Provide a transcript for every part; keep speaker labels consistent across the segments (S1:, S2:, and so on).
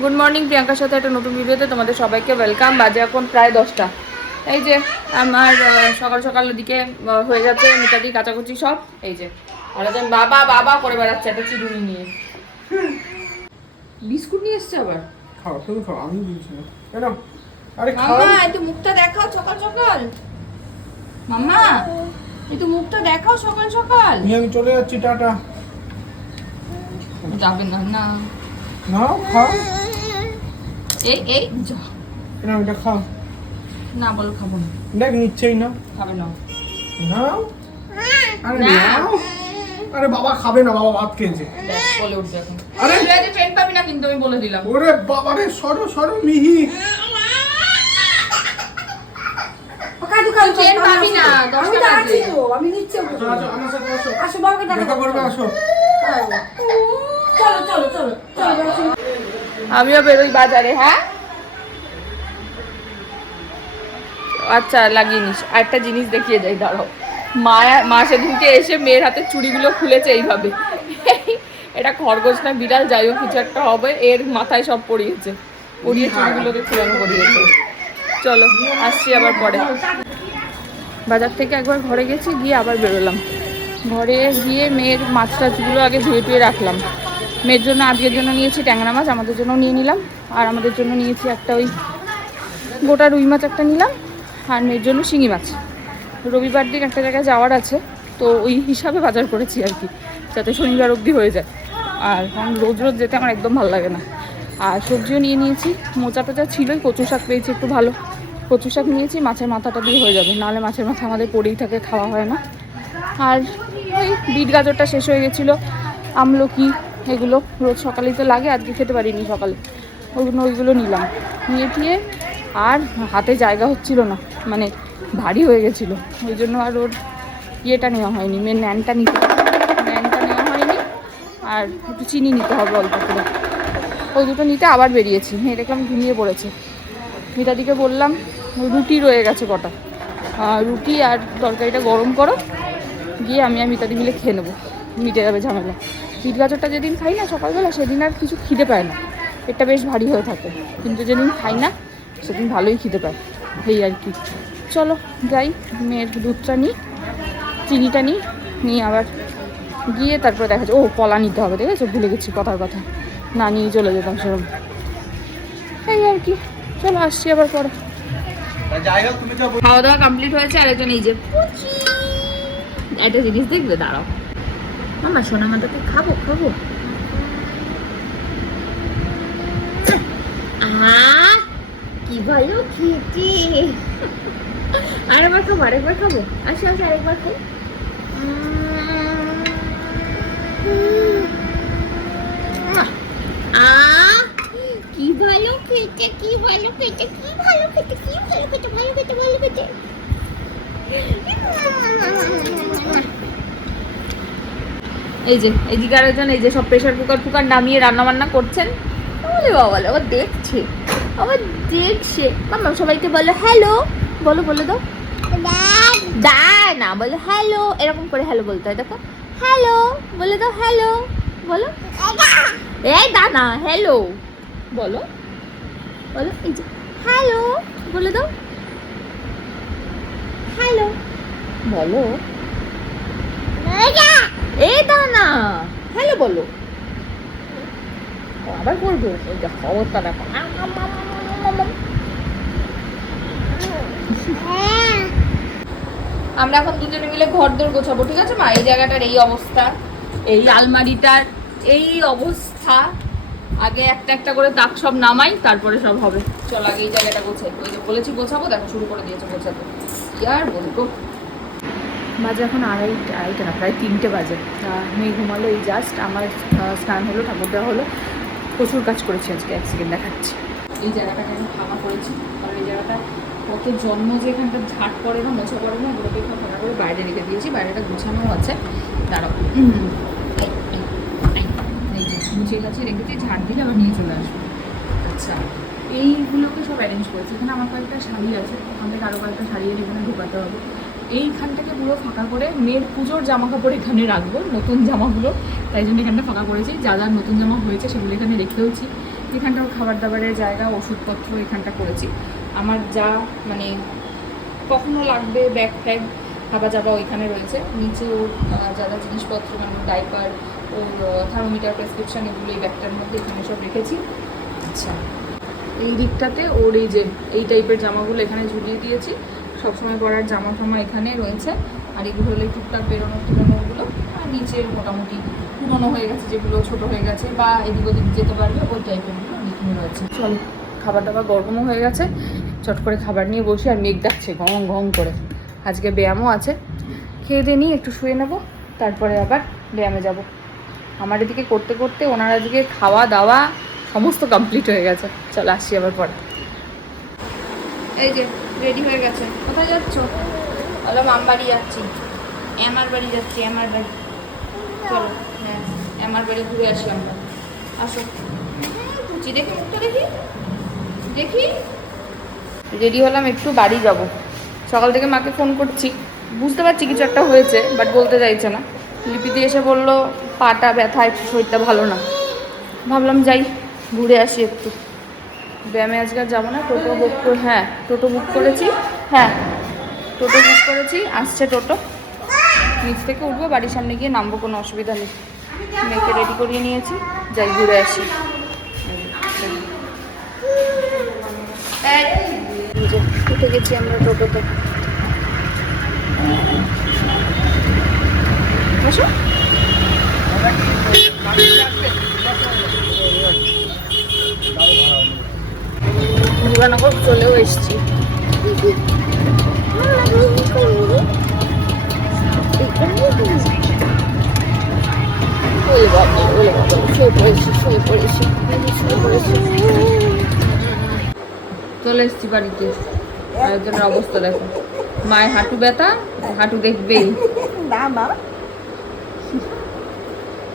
S1: Good morning প্রিয়াঙ্কার সাথে একটা নতুন ভিডিওতে তোমাদের সবাইকে ওয়েলকাম বাজে এখন প্রায় দশটা। এই যে আমার সকাল সকাল দিকে হয়ে যাচ্ছে মিটাটি কাচাকুচি সব। এই যে আর একজন বাবা বাবা করে বেড়াচ্ছে একটা চিরুনি নিয়ে। বিস্কুট নিয়ে এসছে আবার?
S2: খাও তুমি খাও আমি দিচ্ছি না। কেন আরে খাও।
S1: মামা একটু মুখটা দেখাও সকাল সকাল। মামা একটু মুখটা দেখাও সকাল সকাল।
S2: আমি চলে যাচ্ছি টাটা।
S1: যাবে না না।
S2: নাও খাও।
S1: এই এই যা।
S2: কেন এটা খাও।
S1: না বলো খাব না।
S2: দেখ নিচ্ছেই না।
S1: খাবে না।
S2: নাও। আরে
S1: না।
S2: নাও। আরে বাবা খাবে না বাবা ভাত খেয়েছে।
S1: বলে উঠছে এখন।
S2: আরে!
S1: তুই ট্রেন পাবি না কিন্তু আমি বলে দিলাম।
S2: ওরে বাবা রে সরো সরো মিহি।
S1: ট্রেন পাবি না দশটা বাজে।
S3: আমি নিচ্ছি।
S2: আসো, আসো, আমার সাথে আসো।
S3: আসো বাবাকে।
S2: দেখা করবে আসো।
S3: চলো চলো চলো চলো চলো।
S1: আমিও বেরোই বাজারে হ্যাঁ? আচ্ছা লাগিয়ে নিস। আরেকটা জিনিস দেখিয়ে যাই, দাঁড়াও। মা মা সেদিনকে এসে মেয়ের হাতে চুড়িগুলো খুলেছে এইভাবে। এটা খরগোশ না বিড়াল, যাই হোক, কিছু একটা হবে। এর মাথায় সব পড়িয়েছে। পরিয়ে চুড়িগুলোকে খুলানো করিয়েছে। চলো, আসছি আবার পরে। বাজার থেকে একবার ঘরে গেছি, গিয়ে আবার বেরোলাম। ঘরে গিয়ে মেয়ের মাছ টাছগুলো আগে ধুয়ে টুয়ে রাখলাম। মেয়ের জন্য, আজকের জন্য নিয়েছি ট্যাংরা মাছ, আমাদের জন্য নিয়ে নিলাম। আর আমাদের জন্য নিয়েছি একটা ওই গোটা রুই মাছ একটা নিলাম, আর মেয়ের জন্য শিঙি মাছ। রবিবার দিন একটা জায়গায় যাওয়ার আছে, তো ওই হিসাবে বাজার করেছি আর কি, যাতে শনিবার অবধি হয়ে যায়। আর কারণ রোজ রোজ যেতে আমার একদম ভালো লাগে না। আর সবজিও নিয়ে নিয়েছি, মোচা টোচা ছিলই, কচু শাক পেয়েছি একটু ভালো। কচু শাক নিয়েছি, মাছের মাথাটা দিয়ে হয়ে যাবে, নাহলে মাছের মাথা আমাদের পড়েই থাকে, খাওয়া হয় না। আর ওই বিট গাজরটা শেষ হয়ে গেছিল, আমলকি এগুলো রোজ সকালেই তো লাগে, আজকে খেতে পারিনি সকালে। ওইগুলো ওইগুলো নিলাম। নিয়ে টিয়ে আর হাতে জায়গা হচ্ছিল না মানে ভারী হয়ে গেছিল। ওই জন্য আর ওর ইয়েটা নেওয়া হয়নি মেন ন্যানটা নিতে। ন্যানটা নেওয়া হয়নি, আর একটু চিনি নিতে হবে অল্প করে। ওই দুটো নিতে আবার বেরিয়েছি মেয়ে দেখলাম ঘুমিয়ে পড়েছে। মিতাদিকে বললাম, রুটি রয়ে গেছে কটা। রুটি আর তরকারিটা গরম করো, গিয়ে আমি আর মিতাদি মিলে খেয়ে নেব। মিটে যাবে ঝামেলা। বিট গাজরটা যেদিন খাই না সকালবেলা সেদিন আর কিছু খিদে পায় না। পেটটা বেশ ভারী হয়ে থাকে। কিন্তু যেদিন খাই না সেদিন ভালোই খিদে পায়। এই আর কি। চলো যাই মেয়ের দুধটা নিই চিনিটা নিই নিয়ে আবার গিয়ে তারপরে দেখা যায় ও কলা নিতে হবে ঠিক আছে? ভুলে গেছি কথার কথা। না নিয়ে চলে যেতাম সেরকম। এই আর কি। চলো আসছি আবার পরে। খাওয়া দাওয়া কমপ্লিট হয়েছে আর একজন এই যে একটা জিনিস দেখবে দাঁড়াও। মামা, সোনা মাথাতে খাব খাব। কি ভালো খেতে। আরেকবার খাব আরেকবার খাব। আসো আসো, আরেকবার খাই। কি ভালো খেতে, কি ভালো খেতে, কি ভালো খেতে, কি ভালো খেতে ভালো খেতে, ভালো খেতে এই যে, এদিকে আরেকজন, এই যে সব প্রেশার কুকার কুকার নামিয়ে রান্না বান্না করছেন। বলে বাবা আবার দেখছে। আবার দেখছে। মামা সবাইকে বলো হ্যালো বলো, বলে দাও। দা না, বলো হ্যালো এরকম করে হ্যালো বলতে হয়, দেখো। হ্যালো বলে দাও হ্যালো বলো। এই দা না হ্যালো বলো। বলো, এই যে হ্যালো বলে দাও। হ্যালো বলো। এই দা না হ্যালো বলো আবার করব। ওই যে খবরটা দেখো। আমরা এখন দুজনে মিলে ঘর দৌড় গোছাবো ঠিক আছে মা? এই জায়গাটার এই অবস্থা এই আলমারিটার এই অবস্থা। আগে একটা একটা করে তাক সব নামাই তারপরে সব হবে। চল আগে এই জায়গাটা গোছাই। ওই যে বলেছি গোছাবো দেখো শুরু করে দিয়েছে গোছাতে। কি আর বলব? বাজে এখন আড়াইটা আড়াইটা না প্রায় তিনটে বাজে। মেয়ে ঘুমালো এই জাস্ট আমার স্নান হলো ঠাকুর দেওয়া হলো। প্রচুর কাজ করেছি আজকে এক সেকেন্ড দেখাচ্ছি। এই জায়গাটাকে আমি ফাঁকা করেছি কারণ এই জায়গাটা কত জন্ম যে এখানটা ঝাট পড়ে না মোছা পড়ে না ওগুলোকে ফাঁকা করে বাইরে রেখে দিয়েছি। বাইরেটা গুছানো আছে। দাঁড়াও। এই, যে মুছিয়ে কাছে রেখেছি ঝাড় দিলে আবার নিয়ে চলে আসব। আচ্ছা এইগুলোকে সব অ্যারেঞ্জ করেছি। এখানে আমার কয়েকটা শাড়ি আছে। থেকে আরও কয়েকটা শাড়ি এখানে ঢোকাতে হবে। এইখানটাকে পুরো ফাঁকা করে মেয়ের পুজোর জামা কাপড় এখানে রাখব, নতুন জামাগুলো। তাই জন্য এখানটা ফাঁকা করেছি। যা যা নতুন জামা হয়েছে সেগুলো এখানে রেখেওছি এখানটাও খাবার দাবারের জায়গা, ওষুধপত্র এখানটা করেছি। আমার যা মানে কখনো লাগবে ব্যাগ ফ্যাগ খাবার যাবা ওইখানে রয়েছে। নিচে ওর যা যা জিনিসপত্র মানে ডাইপার, ওর থার্মোমিটার, প্রেসক্রিপশন, এগুলো এই ব্যাগটার মধ্যে এখানে সব রেখেছি। আচ্ছা এই দিকটাতে ওর এই যে, এই টাইপের জামাগুলো এখানে ঝুলিয়ে দিয়েছি। সবসময় পরার জামা ফামা এখানে রয়েছে। আর এগুলো হলো টুকটাক বেরোনো টেরোনোগুলো আর নিচের মোটামুটি পুরোনো হয়ে গেছে, যেগুলো ছোট হয়ে গেছে বা এদিক ওদিক যেতে পারবে, ওই টাইপেরগুলো এখানে রয়েছে। চলো খাবার দাবার গরমও হয়ে গেছে। চট করে খাবার নিয়ে বসি আর মেঘ ডাকছে গম গম করে। আজকে ব্যায়ামও আছে। খেয়ে দিয়ে নিই একটু শুয়ে নেব, তারপরে আবার ব্যায়ামে যাব। আমার এদিকে করতে করতে ওনার আজকে খাওয়া দাওয়া সমস্ত কমপ্লিট হয়ে গেছে। চলো আসছি আবার পরে। এই যে রেডি হয়ে গেছে। কোথায় যাচ্ছ? বললাম আমার বাড়ি যাচ্ছি। আমার বাড়ি যাচ্ছি আমার বাড়ি। চলো হ্যাঁ আমার বাড়ি ঘুরে আসি আমরা। আসো। পুচি দেখি মুখটা দেখি। দেখি। রেডি হলাম, একটু বাড়ি যাব। সকাল থেকে মাকে ফোন করছি। বুঝতে পারছি কিছু একটা হয়েছে বাট বলতে চাইছে না। লিপিদি এসে বলল, পাটা ব্যথা, একটু শরীরটা ভালো না। ভাবলাম যাই, ঘুরে আসি একটু। ব্যায়ামে আজকে আর যাব না, টোটো বুক হ্যাঁ টোটো বুক করেছি হ্যাঁ টোটো বুক করেছি, আসছে টোটো। নিচ থেকে উঠবো, বাড়ির সামনে গিয়ে নামবো, কোনো অসুবিধা নেই। মেয়েকে রেডি করিয়ে নিয়েছি, যাই ঘুরে আসি। উঠে গেছি আমরা টোটোতে। বসো। চলেও এসছি। ওলে বাবা ওলে বাবা শুয়ে পড়েছি শুয়ে পড়েছি শুয়ে পড়েছি। চলে এসছি বাড়িতে। আয়োজনের অবস্থা দেখো। মায়ের হাঁটু ব্যথা হাঁটু দেখবেই।
S3: না মা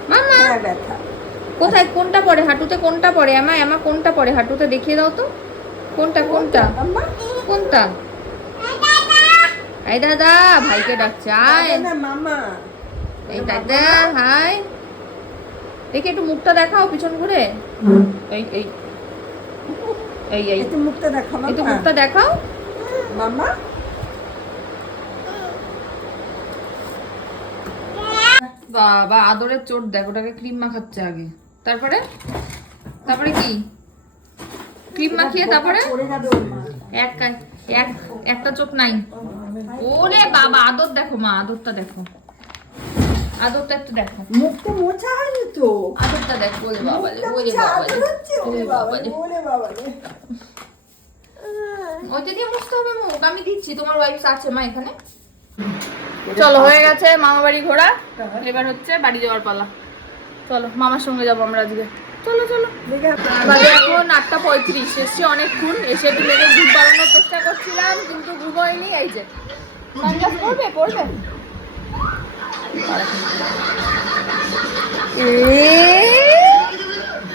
S1: মামা
S3: ব্যথা।
S1: কোথায় কোনটা পড়ে হাঁটুতে কোনটা পড়ে আমা আমা কোনটা পড়ে হাঁটুতে দেখিয়ে দাও তো। কোনটা কোনটা? কোনটা? এই দাদা ভাইকে ডাকছে আয়। এই দাদা হাই। দেখি একটু মুখটা দেখাও পিছন ঘুরে। এই এই। এই এই।
S3: একটু মুখটা দেখো
S1: একটু মুখটা দেখাও।
S3: মামা।
S1: বাবা আদরের চোট দেখ ওটাকে ক্রিম মাখাচ্ছে আগে। তারপরে? তারপরে কি? ক্রিম মাখিয়ে তারপরে? এক এক একটা চোখ নাই। ওরে বাবা আদর দেখো মা আদরটা দেখো। আদরটা একটু দেখো।
S3: মুখটা মোছা হয়নি তো?
S1: আদরটা দেখো ওরে বাবা ওরে বাবা রে
S3: আদর হচ্ছে,
S1: ওরে
S3: ওরে
S1: বাবা
S3: বাবা
S1: রে
S3: রে, ওরে বাবা
S1: ওইটা দিয়ে মুছতে হবে মুখ। আমি দিচ্ছি তোমার ওয়াইফ আছে মা এখানে? চলো হয়ে গেছে মামা বাড়ি ঘোরা। এবার হচ্ছে বাড়ি যাওয়ার পালা। চলো মামার সঙ্গে যাব আমরা আজকে। চলো চলো। এখন আটটা পঁয়ত্রিশ। এসছি অনেকক্ষণ। এসে একটু মেয়েকে ঘুম পাড়ানোর চেষ্টা করছিলাম কিন্তু ঘুম হয়নি। এই যে। সানগ্লাস পড়বে পড়বে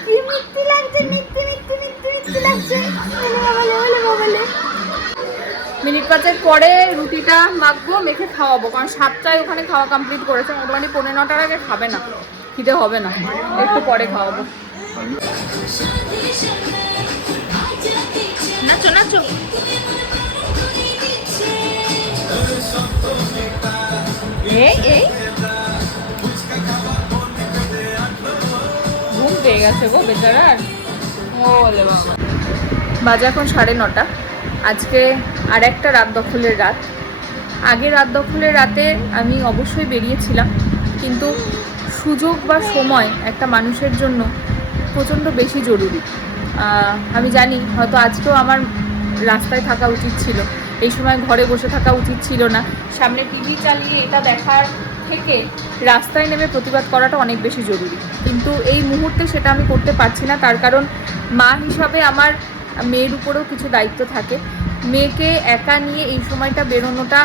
S3: কি লাগছে লাগছে।
S1: মিনিট পাঁচেক পরে রুটিটা মাখবো মেখে খাওয়াবো। কারণ সাতটায় ওখানে খাওয়া কমপ্লিট করেছে। মোটামুটি পনেরো নটার আগে খাবে না। খিদে হবে না। একটু পরে খাওয়াবো। নাচো নাচো। এই এই। ঘুম পেয়ে গেছে গো বেচারার। ওলে বাবা। বাজে এখন সাড়ে নটা। আজকে আর একটা রাত দখলের রাত। আগে রাত দখলের রাতে আমি অবশ্যই বেরিয়েছিলাম কিন্তু সুযোগ বা সময় একটা মানুষের জন্য প্রচণ্ড বেশি জরুরি। আমি জানি, হয়তো আজকেও আমার রাস্তায় থাকা উচিত ছিল। এই সময় ঘরে বসে থাকা উচিত ছিল না। সামনে টিভি চালিয়ে এটা দেখার থেকে রাস্তায় নেমে প্রতিবাদ করাটা অনেক বেশি জরুরি। কিন্তু এই মুহূর্তে সেটা আমি করতে পারছি না। তার কারণ মা হিসাবে আমার মেয়ের উপরেও কিছু দায়িত্ব থাকে। মেয়েকে একা নিয়ে এই সময়টা বেরোনোটা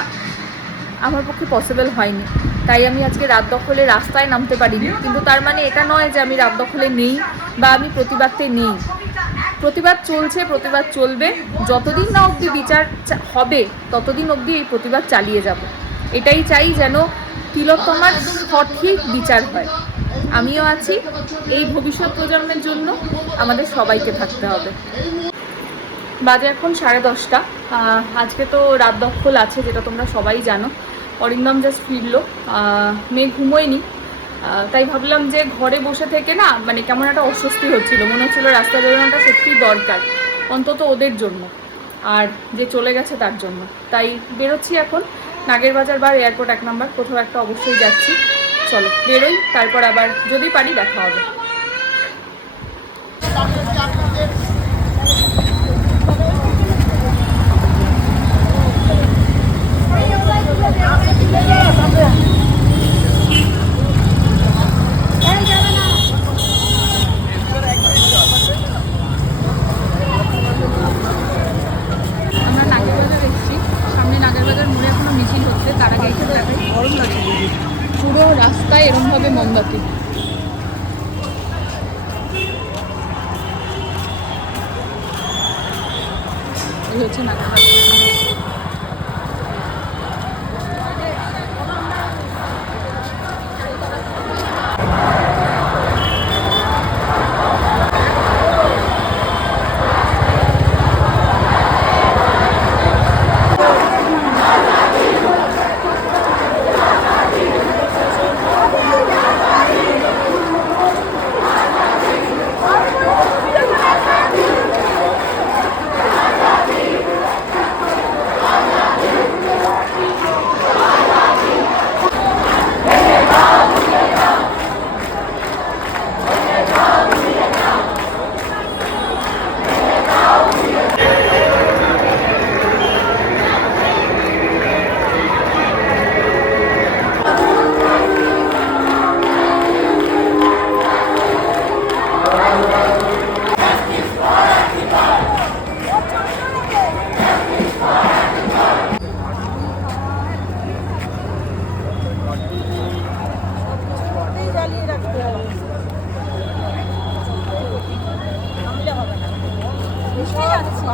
S1: আমার পক্ষে পসিবল হয়নি। তাই আমি আজকে রাত দখলে রাস্তায় নামতে পারিনি। কিন্তু তার মানে এটা নয় যে আমি রাত দখলে নেই বা আমি প্রতিবাদতে নেই। প্রতিবাদ চলছে, প্রতিবাদ চলবে। যতদিন না অবধি বিচার হবে, ততদিন অবধি এই প্রতিবাদ চালিয়ে যাব। এটাই চাই যেন তিলোত্তমার সঠিক বিচার হয়। আমিও আছি। এই ভবিষ্যৎ প্রজন্মের জন্য আমাদের সবাইকে থাকতে হবে। বাজে এখন সাড়ে দশটা। আজকে তো রাত দখল আছে, যেটা তোমরা সবাই জানো। অরিন্দম জাস্ট ফিরলো। মেয়ে ঘুমোয়নি। তাই ভাবলাম যে ঘরে বসে থেকে না মানে কেমন একটা অস্বস্তি হচ্ছিল। মনে হচ্ছিল রাস্তা বেরোনোটা সত্যিই দরকার, অন্তত ওদের জন্য, আর যে চলে গেছে তার জন্য। তাই বেরোচ্ছি এখন। নাগের বাজার বা এয়ারপোর্ট এক নাম্বার, কোথাও একটা অবশ্যই যাচ্ছি। চলো, বেরোই, তারপর আবার যদি পারি দেখা হবে আমরা নাগের বাজার এসেছি সামনে নাগের বাজার মোড়ে এখনও মিছিল হচ্ছে তার আগে এখানে দেখাই গরম লাগছে পুরো রাস্তায় এরমভাবে মোমবাতি। এই হচ্ছে নাগের